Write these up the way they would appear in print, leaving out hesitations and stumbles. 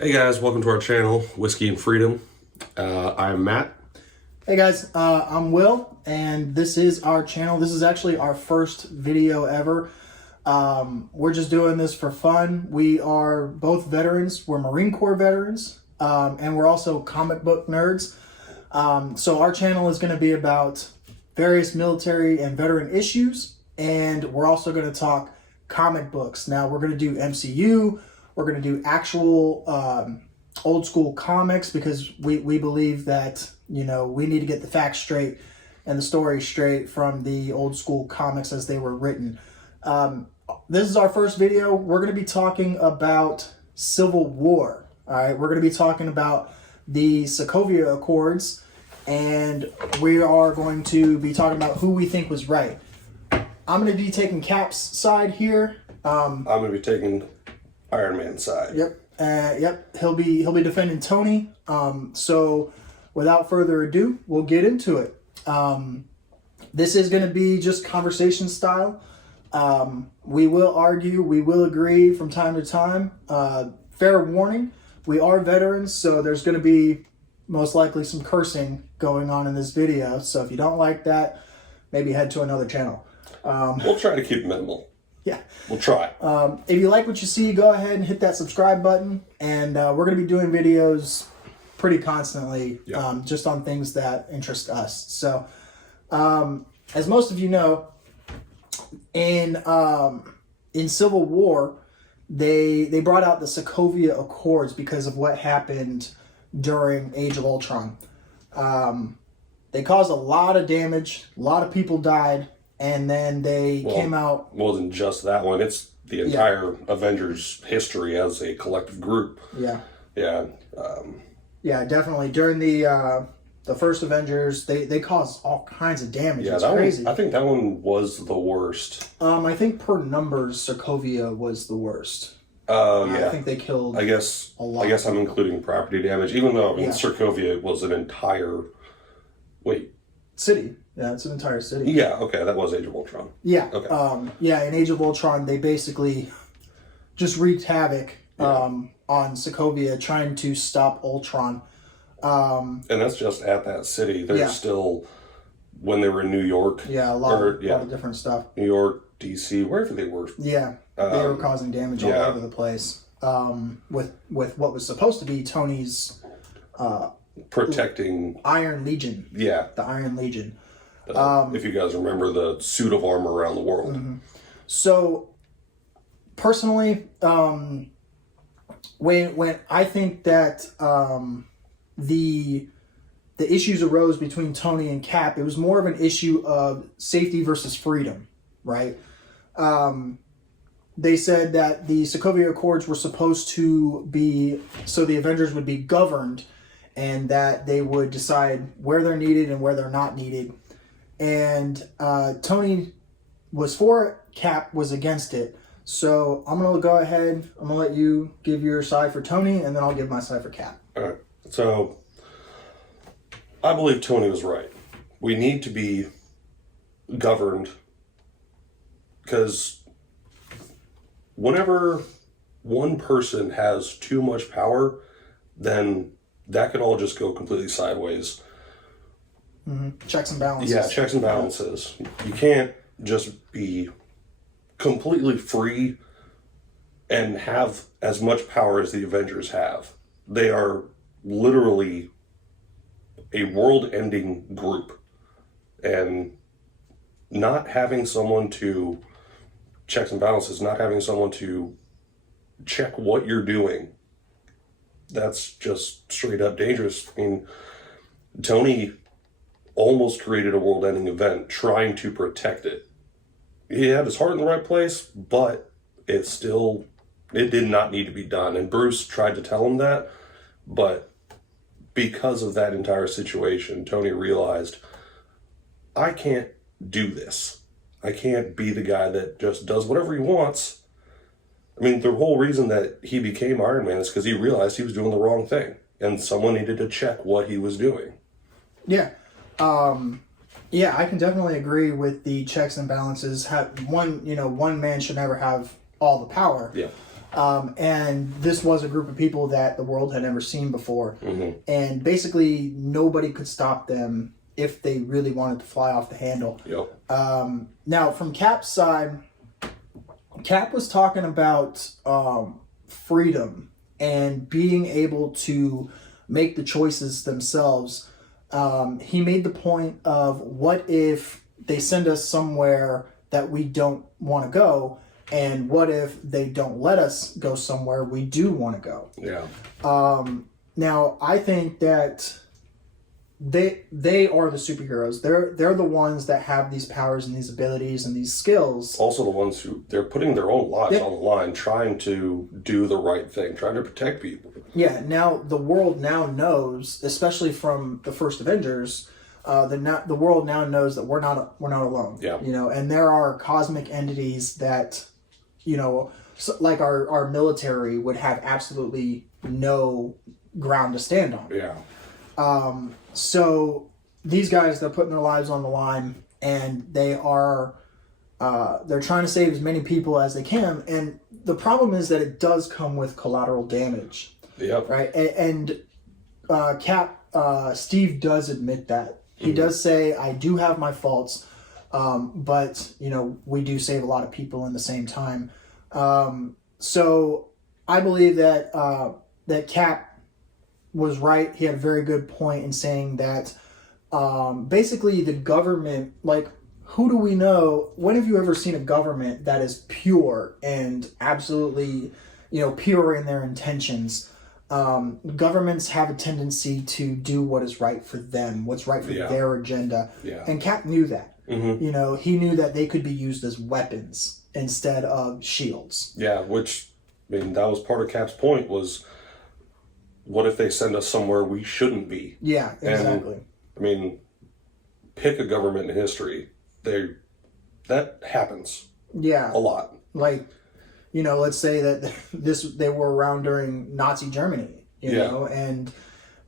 Hey guys, welcome to our channel, Whiskey and Freedom. I'm Matt. Hey guys, I'm Will, and this is our channel. This is actually our first video ever. We're just doing this for fun. We are both veterans. We're Marine Corps veterans, and we're also comic book nerds. So our channel is going to be about various military and veteran issues, and we're also going to talk comic books. Now we're going to do MCU. We're going to do actual old school comics because we believe that, you know, we need to get the facts straight and the story straight from the old school comics as they were written. This is our first video. We're going to be talking about Civil War. All right, we're going to be talking about the Sokovia Accords, and we are going to be talking about who we think was right. I'm going to be taking Cap's side here. I'm going to be taking Iron Man's side. Yep. He'll be defending Tony. So without further ado, we'll get into it. This is going to be just conversation style. We will argue, we will agree from time to time. Fair warning, we are veterans, so there's going to be most likely some cursing going on in this video. So if you don't like that, maybe head to another channel. We'll try to keep it minimal. Yeah. We'll try. If you like what you see, go ahead and hit that subscribe button. And we're going to be doing videos pretty constantly, just on things that interest us. So, as most of you know, in Civil War, they brought out the Sokovia Accords because of what happened during Age of Ultron. They caused a lot of damage. A lot of people died. And then they came out... More than just that one. It's the entire Avengers history as a collective group. Yeah. Yeah. Yeah, definitely. During the first Avengers, they caused all kinds of damage. Yeah, it's crazy. I think that one was the worst. I think per numbers, Sokovia was the worst. Yeah. I think they killed a lot. I guess I'm including property damage, even though Sokovia was an entire... City. Yeah, it's an entire city. Yeah, okay, that was Age of Ultron. Yeah. Okay. In Age of Ultron, they basically just wreaked havoc on Sokovia, trying to stop Ultron. And that's just at that city. There's still, when they were in New York. Yeah, a lot of different stuff. New York, D.C., wherever they were. Yeah, they were causing damage all over the place. With what was supposed to be Tony's... protecting... Iron Legion. Yeah. The Iron Legion. If you guys remember the suit of armor around the world. Mm-hmm. So, personally, when I think that the issues arose between Tony and Cap, it was more of an issue of safety versus freedom, right? They said that the Sokovia Accords were supposed to be, so the Avengers would be governed, and that they would decide where they're needed and where they're not needed. And Tony was for it, Cap was against it. So I'm going to go ahead, I'm going to let you give your side for Tony, and then I'll give my side for Cap. All right. So I believe Tony was right. We need to be governed, because whenever one person has too much power, then that could all just go completely sideways. Mm-hmm. Checks and balances. Yeah, checks and balances. You can't just be completely free and have as much power as the Avengers have. They are literally a world-ending group. And not having someone to checks and balances, not having someone to check what you're doing, that's just straight up dangerous. I mean, Tony almost created a world-ending event trying to protect it. He had his heart in the right place, but it did not need to be done. And Bruce tried to tell him that, but because of that entire situation, Tony realized, I can't do this. I can't be the guy that just does whatever he wants. I mean, the whole reason that he became Iron Man is because he realized he was doing the wrong thing, and someone needed to check what he was doing. Yeah. I can definitely agree with the checks and balances. One man should never have all the power. Yeah. And this was a group of people that the world had never seen before. Mm-hmm. And basically, nobody could stop them if they really wanted to fly off the handle. Yep. Now, from Cap's side, Cap was talking about freedom and being able to make the choices themselves. He made the point of, what if they send us somewhere that we don't want to go, and what if they don't let us go somewhere we do want to go? Yeah. Now, I think that they are the superheroes. They're the ones that have these powers and these abilities and these skills. Also the ones who, they're putting their own lives on the line, trying to do the right thing, trying to protect people. Yeah, now the world now knows, especially from the first Avengers, the world now knows that we're not alone. Yeah. And there are cosmic entities that, like our military would have absolutely no ground to stand on. Yeah. So these guys, they're putting their lives on the line, and they're trying to save as many people as they can. And the problem is that it does come with collateral damage. Yep. Right. And Steve does admit that. He does say, I do have my faults, but we do save a lot of people in the same time. So I believe that Cap was right. He had a very good point in saying that basically the government, like, who do we know? When have you ever seen a government that is pure and absolutely, pure in their intentions? Governments have a tendency to do what is right for them, what's right for their agenda. Yeah. And Cap knew that. Mm-hmm. He knew that they could be used as weapons instead of shields. Yeah, which, that was part of Cap's point, was, what if they send us somewhere we shouldn't be? Yeah, exactly. And, pick a government in history. That happens. Yeah. A lot. Like, let's say that they were around during Nazi Germany, know, and,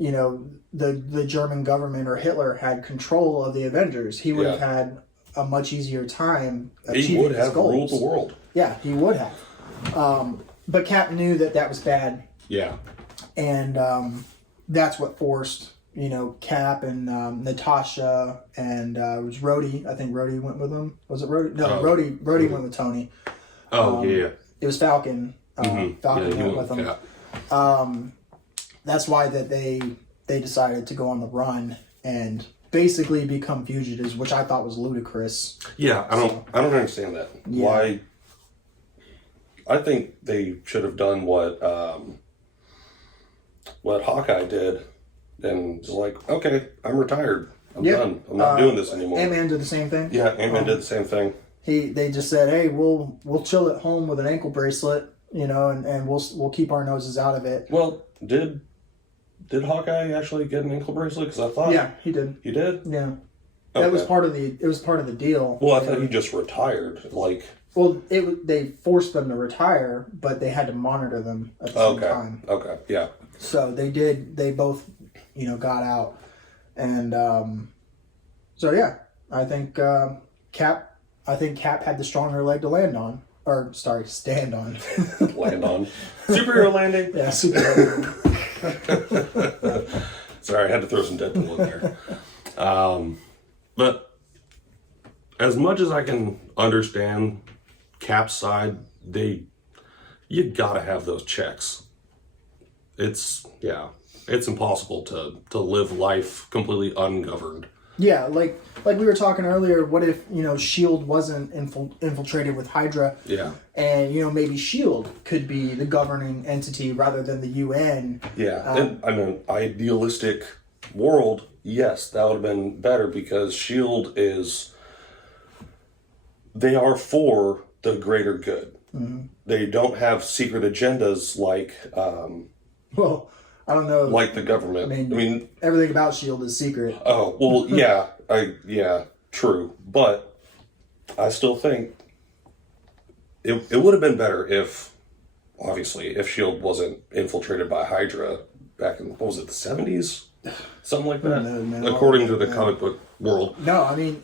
the German government or Hitler had control of the Avengers. He would have had a much easier time achieving his goals. He would have ruled the world. Yeah, he would have. But Cap knew that was bad. Yeah. And that's what forced, Cap and Natasha and it was Rhodey. I think Rhodey went with him. Was it Rhodey? No, Rhodey went with Tony. Yeah. It was Falcon. Falcon went with him. That's why that they decided to go on the run and basically become fugitives, which I thought was ludicrous. Yeah, I don't understand that. Yeah. Why? I think they should have done what Hawkeye did, and was like, okay, I'm retired. I'm done. I'm not doing this anymore. Ant-Man did the same thing. Yeah, Ant-Man did the same thing. They just said, hey, we'll chill at home with an ankle bracelet, and we'll keep our noses out of it. Well, did Hawkeye actually get an ankle bracelet? Because I thought he did. He did? Yeah. Okay. That was part of the deal. Well, I thought he just retired. Well, they forced them to retire, but they had to monitor them at the same time. Okay, yeah. So they both, got out. And so yeah, I think Cap had the stronger leg to land on. Or stand on. Land on. Superhero landing. Yeah, superhero. Sorry, I had to throw some Deadpool in there. But as much as I can understand Cap's side, you gotta have those checks. It's impossible to live life completely ungoverned. Yeah, like we were talking earlier, what if, S.H.I.E.L.D. wasn't infiltrated with Hydra? Yeah. And, maybe S.H.I.E.L.D. could be the governing entity rather than the UN. Yeah, in an idealistic world, yes, that would have been better, because S.H.I.E.L.D. they are for the greater good. Mm-hmm. They don't have secret agendas like... well... I don't know. Like the government. I mean, everything about S.H.I.E.L.D. is secret. Oh, well, yeah. True. But I still think it would have been better if S.H.I.E.L.D. wasn't infiltrated by Hydra back in, what was it, the 70s? Something like that? No, according to the comic book world. No, I mean,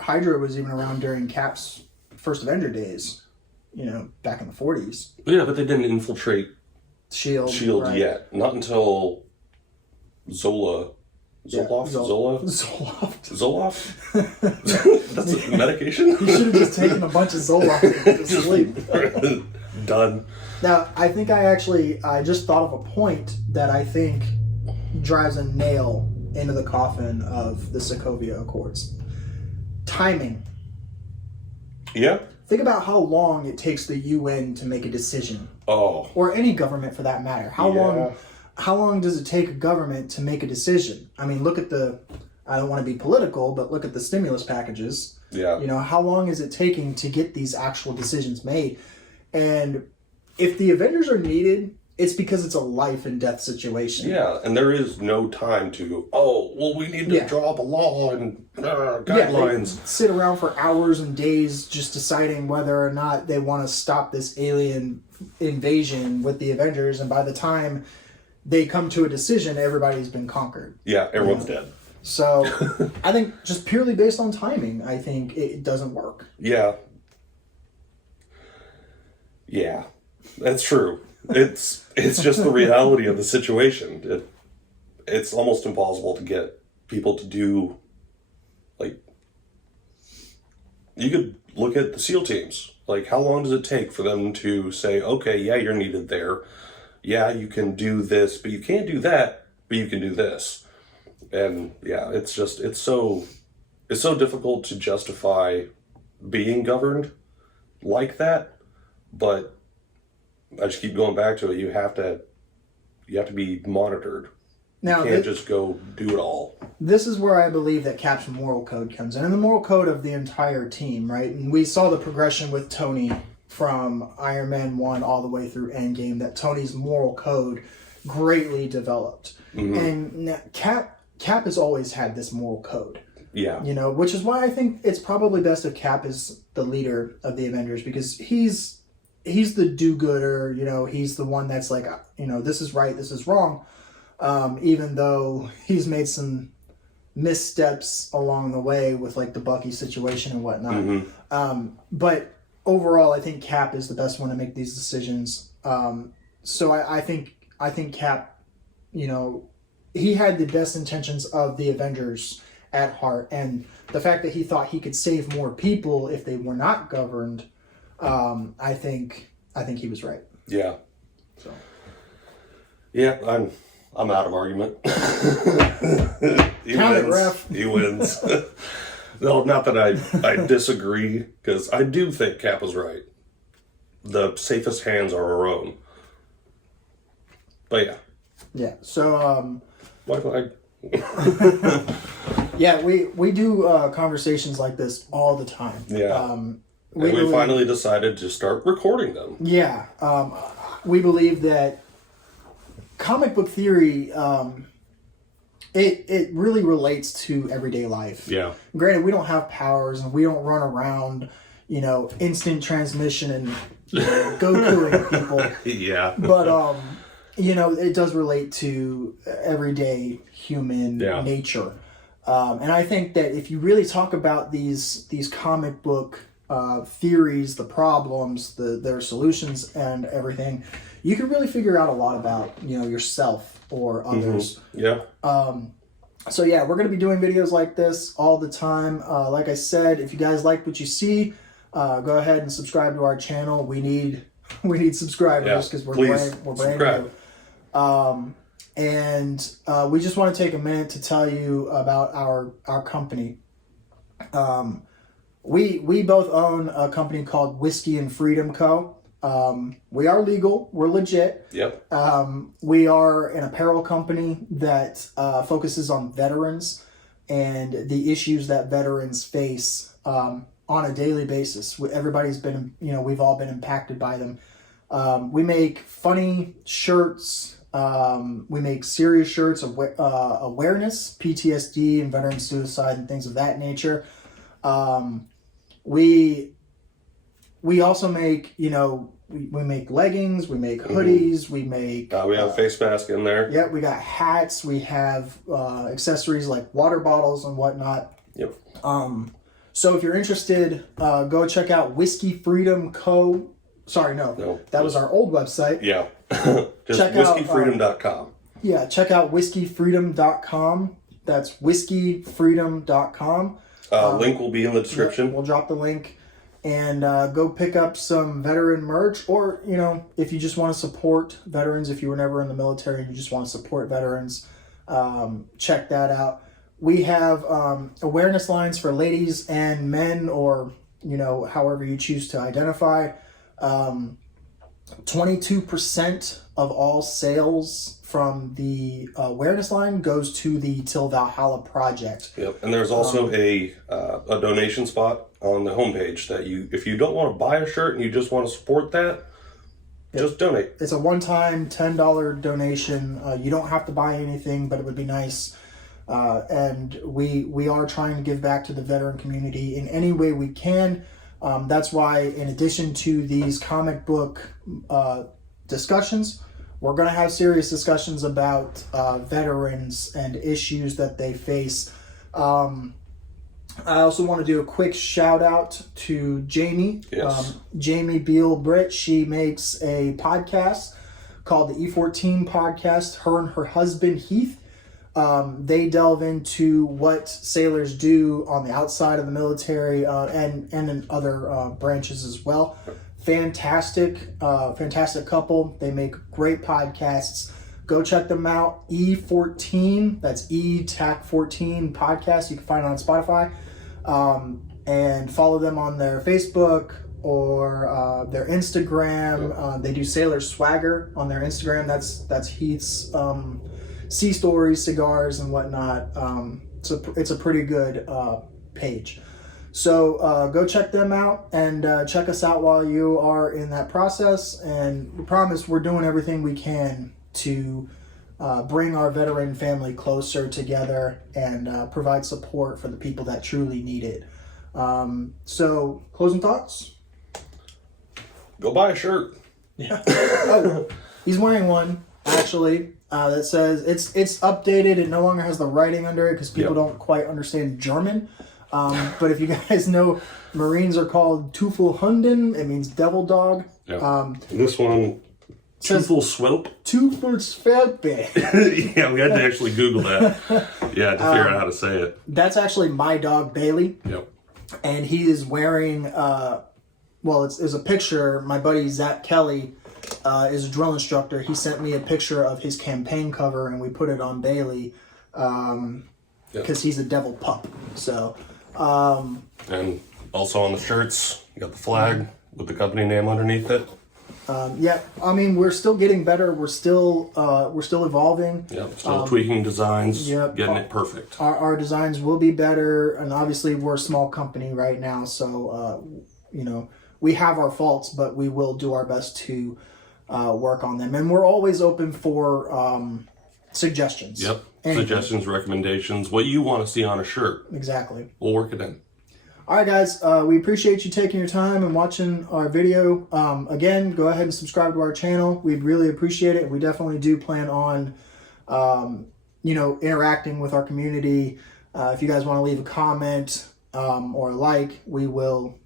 Hydra was even around during Cap's first Avenger days. back in the 40s. Yeah, but they didn't infiltrate Shield Shield yet. Not until Zoloft? That's a medication? You should have just taken a bunch of Zoloft and went to sleep. Done. Now, I think I just thought of a point that I think drives a nail into the coffin of the Sokovia Accords. Timing. Yeah. Think about how long it takes the UN to make a decision. Oh. Or any government for that matter. How long does it take a government to make a decision? I mean, look at I don't want to be political, but look at the stimulus packages. Yeah. How long is it taking to get these actual decisions made? And if the Avengers are needed, it's because it's a life and death situation. Yeah, and there is no time to, we need to draw up a law and guidelines. They sit around for hours and days just deciding whether or not they want to stop this alien invasion with the Avengers, and by the time they come to a decision, everybody's been conquered. Yeah, everyone's dead. So, I think just purely based on timing, I think it doesn't work. Yeah. Yeah, that's true. It's just the reality of the situation. It's almost impossible to get people to do, you could look at the SEAL teams. Like, how long does it take for them to say, okay, yeah, you're needed there. Yeah, you can do this, but you can't do that, but you can do this. And yeah, it's so difficult to justify being governed like that, but I just keep going back to it. You have to be monitored. Now, you can't just go do it all. This is where I believe that Cap's moral code comes in, and the moral code of the entire team, right? And we saw the progression with Tony from Iron Man 1 all the way through Endgame, that Tony's moral code greatly developed. Mm-hmm. And Cap has always had this moral code. Yeah. Which is why I think it's probably best if Cap is the leader of the Avengers, because he's the do-gooder, he's the one that's like, this is right, this is wrong. Even though he's made some missteps along the way with the Bucky situation and whatnot. Mm-hmm. But overall, I think Cap is the best one to make these decisions. So I think Cap, he had the best intentions of the Avengers at heart, and the fact that he thought he could save more people if they were not governed, I think he was right. Yeah. So. Yeah, I'm out of argument. He Count wins. It, ref. He wins. No, not that I disagree, because I do think Cap was right. The safest hands are our own. But yeah. Yeah. So. Yeah, we do conversations like this all the time. Yeah. We finally decided to start recording them. Yeah. We believe that comic book theory, it really relates to everyday life. Yeah. Granted, we don't have powers and we don't run around, instant transmission and Gokuing people. Yeah. But it does relate to everyday human nature. And I think that if you really talk about these comic book theories, the problems, their solutions, and everything, you can really figure out a lot about yourself or others. Mm-hmm. Yeah. So yeah, we're going to be doing videos like this all the time. Like I said, if you guys like what you see, go ahead and subscribe to our channel. We need subscribers because we're brand new. And we just want to take a minute to tell you about our company. We both own a company called Whiskey and Freedom Co. We are legal. We're legit. Yep. We are an apparel company that focuses on veterans and the issues that veterans face on a daily basis. Everybody's been, we've all been impacted by them. We make funny shirts. We make serious shirts of awareness, PTSD, and veteran suicide, and things of that nature. We also make, we make leggings, we make hoodies, we make... we have a face mask in there. Yeah, we got hats, we have accessories like water bottles and whatnot. Yep. So if you're interested, go check out Whiskey Freedom Co. Sorry, no. No. That was our old website. Yeah. Just Check out, whiskeyfreedom.com. Yeah, check out whiskeyfreedom.com. That's whiskeyfreedom.com. Link will be in the description. We'll drop the link. And go pick up some veteran merch. Or, you know, if you just want to support veterans, if you were never in the military and you just want to support veterans, check that out. We have awareness lines for ladies and men, or, you know, however you choose to identify. 22% of all sales from the awareness line goes to the Till Valhalla project. Yep, and there's also a donation spot on the homepage that if you don't want to buy a shirt and you just want to support that, just donate. It's a one-time $10 donation. You don't have to buy anything, but it would be nice. And we are trying to give back to the veteran community in any way we can. That's why, in addition to these comic book discussions, we're going to have serious discussions about veterans and issues that they face. I also want to do a quick shout out to Jamie. Yes. Jamie Beal Britt. She makes a podcast called the E14 Podcast. Her and her husband Heath. They delve into what sailors do on the outside of the military and in other branches as well. Fantastic couple. They make great podcasts. Go check them out. E14, that's E-TAC14 podcast. You can find it on Spotify. And follow them on their Facebook or their Instagram. They do Sailor Swagger on their Instagram. That's Heath's sea stories, cigars, and whatnot. It's a pretty good page. So go check them out and check us out while you are in that process. And we promise we're doing everything we can to bring our veteran family closer together and provide support for the people that truly need it. So, closing thoughts? Go buy a shirt. Yeah. Oh, he's wearing one, actually, that says, it's updated. It no longer has the writing under it because people don't quite understand German. But if you guys know, Marines are called Teufelhunden. It means devil dog. Yeah. This one, Teufelswelp. Teufelswelpe. Yeah, we had to actually Google that. Yeah, to figure out how to say it. That's actually my dog, Bailey. Yep. And he is wearing, it's a picture. My buddy, Zach Kelly, is a drill instructor. He sent me a picture of his campaign cover, and we put it on Bailey because he's a devil pup. So... and also on the shirts, you got the flag with the company name underneath it. Yeah, I mean, we're still getting better. We're still evolving. Yep, still tweaking designs, yep. getting it perfect. Our designs will be better, and obviously we're a small company right now, so we have our faults, but we will do our best to work on them, and we're always open for suggestions. Yep. Anything. Suggestions, recommendations, what you want to see on a shirt. Exactly. We'll work it in. All right, guys. We appreciate you taking your time and watching our video. Again, go ahead and subscribe to our channel. We'd really appreciate it. We definitely do plan on, interacting with our community. If you guys want to leave a comment or a like, we will,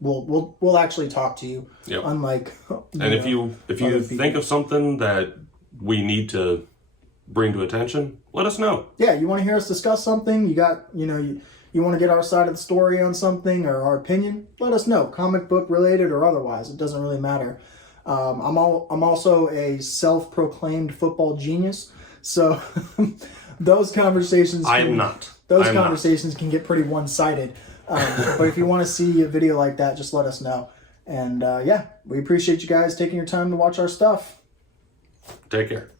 we'll actually talk to you. Yep. Unlike, and if you think of something that we need to bring to attention, let us know. Yeah, you want to hear us discuss something? You got, you want to get our side of the story on something or our opinion? Let us know, comic book related or otherwise. It doesn't really matter. I'm also a self-proclaimed football genius, so those conversations. I am not. Those conversations can get pretty one-sided. But if you want to see a video like that, just let us know. And we appreciate you guys taking your time to watch our stuff. Take care.